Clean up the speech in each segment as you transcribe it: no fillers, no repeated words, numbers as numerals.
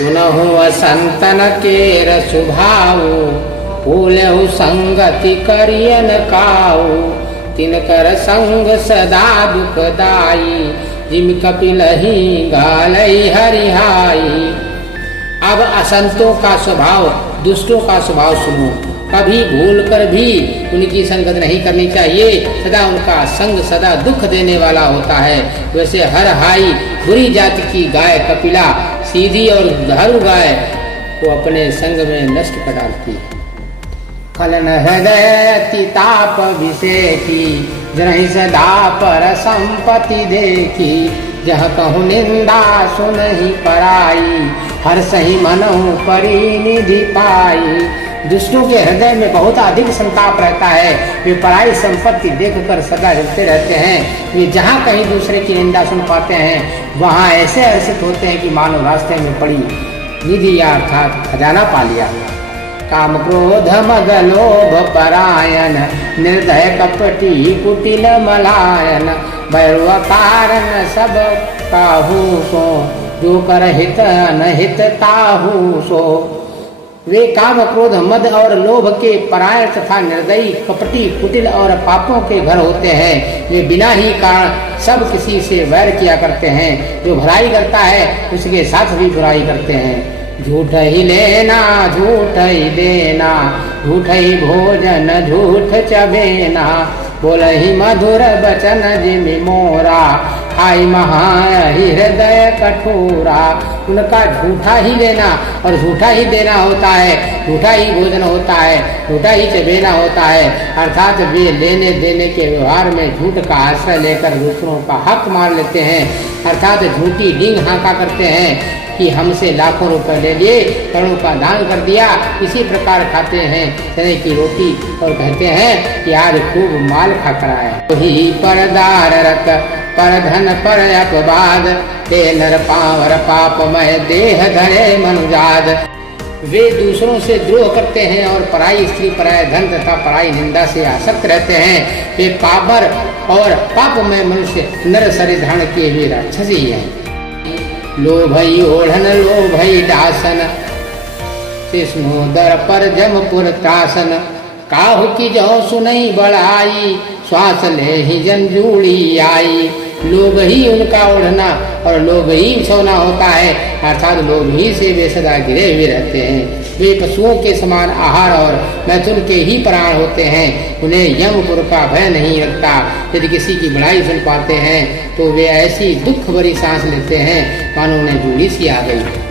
सुनहु संतन केर सुभाऊ, फूलहु संगति करियन काऊ, तिनकर संग सदा दुखदाई, जिम कपिलहि गालई हरिहाई। अब असंतों का स्वभाव, दुष्टों का स्वभाव सुनो। कभी भूल कर भी उनकी संगत नहीं करनी चाहिए। सदा उनका संग सदा दुख देने वाला होता है। वैसे हर हाई बुरी जाति की गाय कपिला सीधी और दुधारू गाय को अपने संग में नष्ट कर डालती है। खलन हृदय ताप विषेकी, जरहि सदा पर संपत्ति देखी, जह कहूँ निंदा सुनहि पराई, हर सही मनहु परिनिधि पाई। दुष्टों के हृदय में बहुत अधिक संताप रहता है। वे पराई संपत्ति देखकर सदा जलते रहते हैं। वे जहाँ कहीं दूसरे की निंदा सुन पाते हैं वहाँ ऐसे हर्षित होते हैं कि मानो रास्ते में पड़ी निधि या अर्थात खजाना पा लिया। काम क्रोध मद लोभ परायण, निर्दय कपटी कुटिल मलायन, भैरव कारण सब काहू सो, जो कर हित अनहित ताहू सो। वे काम क्रोध मद और लोभ के परायण तथा निर्दयी कपटी कुटिल और पापों के घर होते हैं। वे बिना ही कारण सब किसी से वैर किया करते हैं। जो भलाई करता है उसके साथ भी बुराई करते हैं। झूठ ही लेना झूठ ही देना, झूठ ही भोजन झूठ चबेना, बोल ही मधुर बचन जिमि मोरा, हाय महा हृदय कठोरा। उनका झूठा ही लेना और झूठा ही देना होता है, झूठा ही भोजन होता है, झूठा ही चबेना होता है। अर्थात वे लेने देने के व्यवहार में झूठ का आश्रय लेकर दूसरों का हक मार लेते हैं। अर्थात झूठी डींग हाँका करते हैं कि हमसे लाखों रुपए ले लिए, करोड़ों का दान कर दिया। इसी प्रकार खाते हैं चने की रोटी और कहते हैं कि आज खूब माल खा कर आया। वही परदार रत पर धन पर अपवाद, ते नर पावर पापमय देह धरे मनुजाद। वे दूसरों से द्रोह करते हैं और पराई स्त्री, पराय धन तथा पराई निंदा से आसक्त रहते हैं। वे पापर और पापमय मनुष्य नर शरीर धारण किए हुए राक्षसी हैं। लोभई ओढ़न लोभई दासन, कृष्णोदर पर जमपुर त्रासन, काहू की जो सुनई बढ़ाई, श्वास ले ही जंजूड़ी आई। लोभ ही उनका ओढ़ना और लोभ ही सोना होता है। अर्थात लोभ ही से वे सदा घिरे हुए रहते हैं। वे पशुओं के समान आहार और मैथुन के ही प्राण होते हैं। उन्हें यमपुर का भय नहीं लगता। यदि किसी की बड़ाई सुन पाते हैं तो वे ऐसी दुख भरी सांस लेते हैं मानो उन्हें जूड़ी सी आ गई।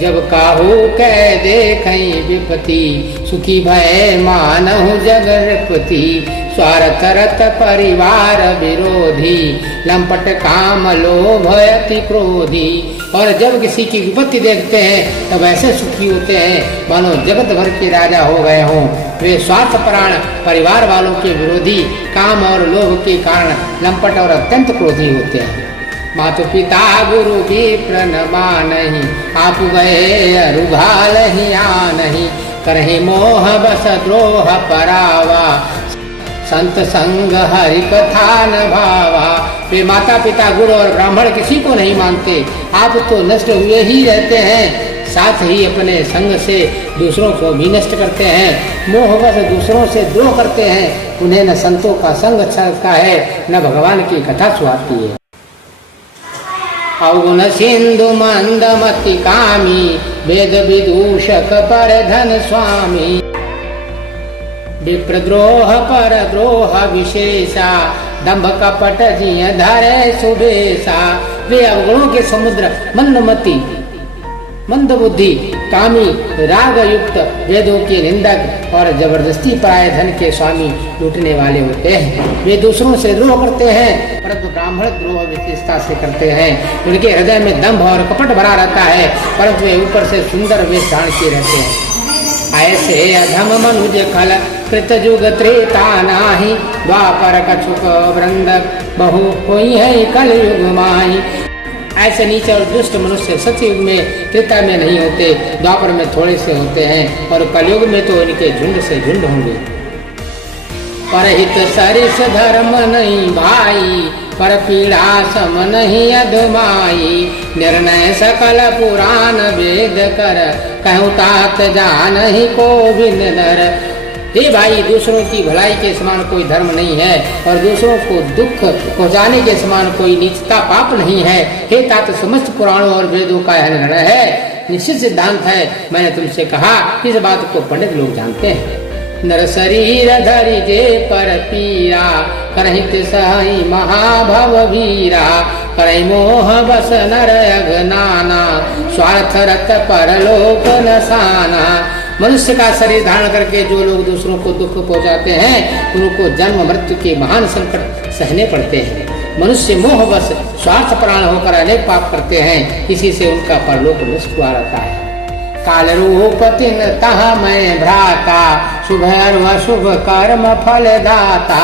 जब काहू कह देखई विपति, सुखी भय मानहु जगतपति, स्वार्थ रत परिवार विरोधी, लंपट काम लोभ अति क्रोधी। और जब किसी की विपत्ति देखते हैं तब ऐसे सुखी होते हैं मानो जगत भर के राजा हो गए हों। वे स्वार्थपरायण परिवार वालों के विरोधी, काम और लोभ के कारण लंपट और अत्यंत क्रोधी होते हैं। मातु पिता गुरु भी प्रणमा नहीं, आप गए अरुघाल ही नहीं, करहि मोह बस द्रोह परावा, संत संग हरि कथा न भावा। वे माता पिता गुरु और ब्राह्मण किसी को नहीं मानते। आप तो नष्ट हुए ही रहते हैं, साथ ही अपने संग से दूसरों को भी नष्ट करते हैं। मोहवश दूसरों से द्रोह करते हैं। उन्हें न संतों का संग अच्छा लगता है न भगवान की कथा सुहाती है। अवगुण सिंधु मंदमति कामी, वेद विदूषक पर धन स्वामी, विप्रद्रोह पर द्रोह विशेषा, दंभ कपट जिय धरे सुबेसा। वे अवगुणों के समुद्र, मंदमति मंद बुद्धि, कामी, राग युक्त, वेदों के निंदक और जबरदस्ती पराये धन के स्वामी, लूटने वाले होते हैं। वे दूसरों से द्रोह करते हैं परंतु ब्राह्मण द्रोह विशेषता से करते हैं। उनके हृदय में दंभ और कपट भरा रहता है परंतु वे ऊपर से सुंदर वेश धारण किए रहते हैं। ऐसे अधम मनुज खल कृत जुग त्रेता नाही, द्वापर कछुक वृंद बहु कोई है कल युग माही। ऐसे नीचे और दुष्ट मनुष्य सतयुग में, त्रेता में नहीं होते, द्वापर में थोड़े से होते हैं और कलयुग में तो इनके झुंड से झुंड होंगे। परहित सरिस धर्म नहीं भाई, पर पीड़ा सम नहीं अधमाई। निर्णय सकल पुराण वेद कर, कहूँ तात जानहि को बिन नर। हे भाई, दूसरों की भलाई के समान कोई धर्म नहीं है और दूसरों को दुख पहुँचाने के समान कोई नीचता पाप नहीं है। हे तात, समस्त पुराणों और वेदों का यह निर्णय है, निश्चित सिद्धांत है। मैंने तुमसे कहा, इस बात को पंडित लोग जानते हैं। नर शरीर धरि जे पर पीरा, करहित सही महाभव वीरा। करहि मोह बस नर अगनाना, स्वार्थ रत परलोक नसाना। मनुष्य का शरीर धारण करके जो लोग दूसरों को दुख पहुंचाते हैं, उनको जन्म मृत्यु के महान संकट सहने पड़ते हैं। मनुष्य मोह बस स्वार्थ परायण होकर अनेक पाप करते हैं, इसी से उनका परलोक नष्ट हुआ रहता है। काल रूप तिन तह मैं भ्राता, शुभ अशुभ कर्म फल दाता।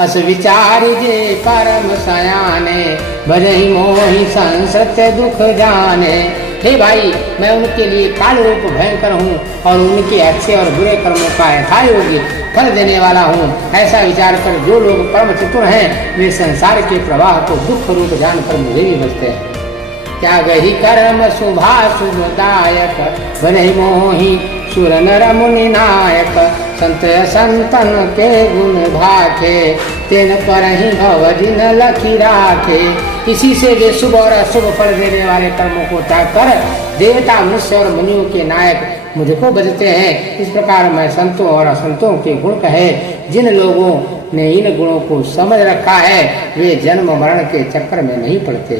अस विचारि जे परम सयाने, भजहि मोहि संसत दुख जाने। हे भाई, मैं उनके लिए काल रूप भयंकर हूँ और उनके अच्छे और बुरे कर्मों का यथायोग्य फल देने वाला हूँ। ऐसा विचार कर जो लोग परम चतुर हैं, वे संसार के प्रवाह को दुख रूप जानकर मुझे भी बचते हैं। त्याग ही कर्म शुभाशुभदायक, भले मोहि सुर नर मुनि नायक। संत संतन के गुण भाखे, तेन पर ही भव जिन लखी राखे। इसी से वे शुभ और अशुभ फल देने वाले कर्मों को त्याग कर देवता मनुष्य और मुनियों के नायक मुझको बजते हैं। इस प्रकार मैं संतों और असंतों के गुण कहे, जिन लोगों ने इन गुणों को समझ रखा है, वे जन्म मरण के चक्कर में नहीं पड़ते।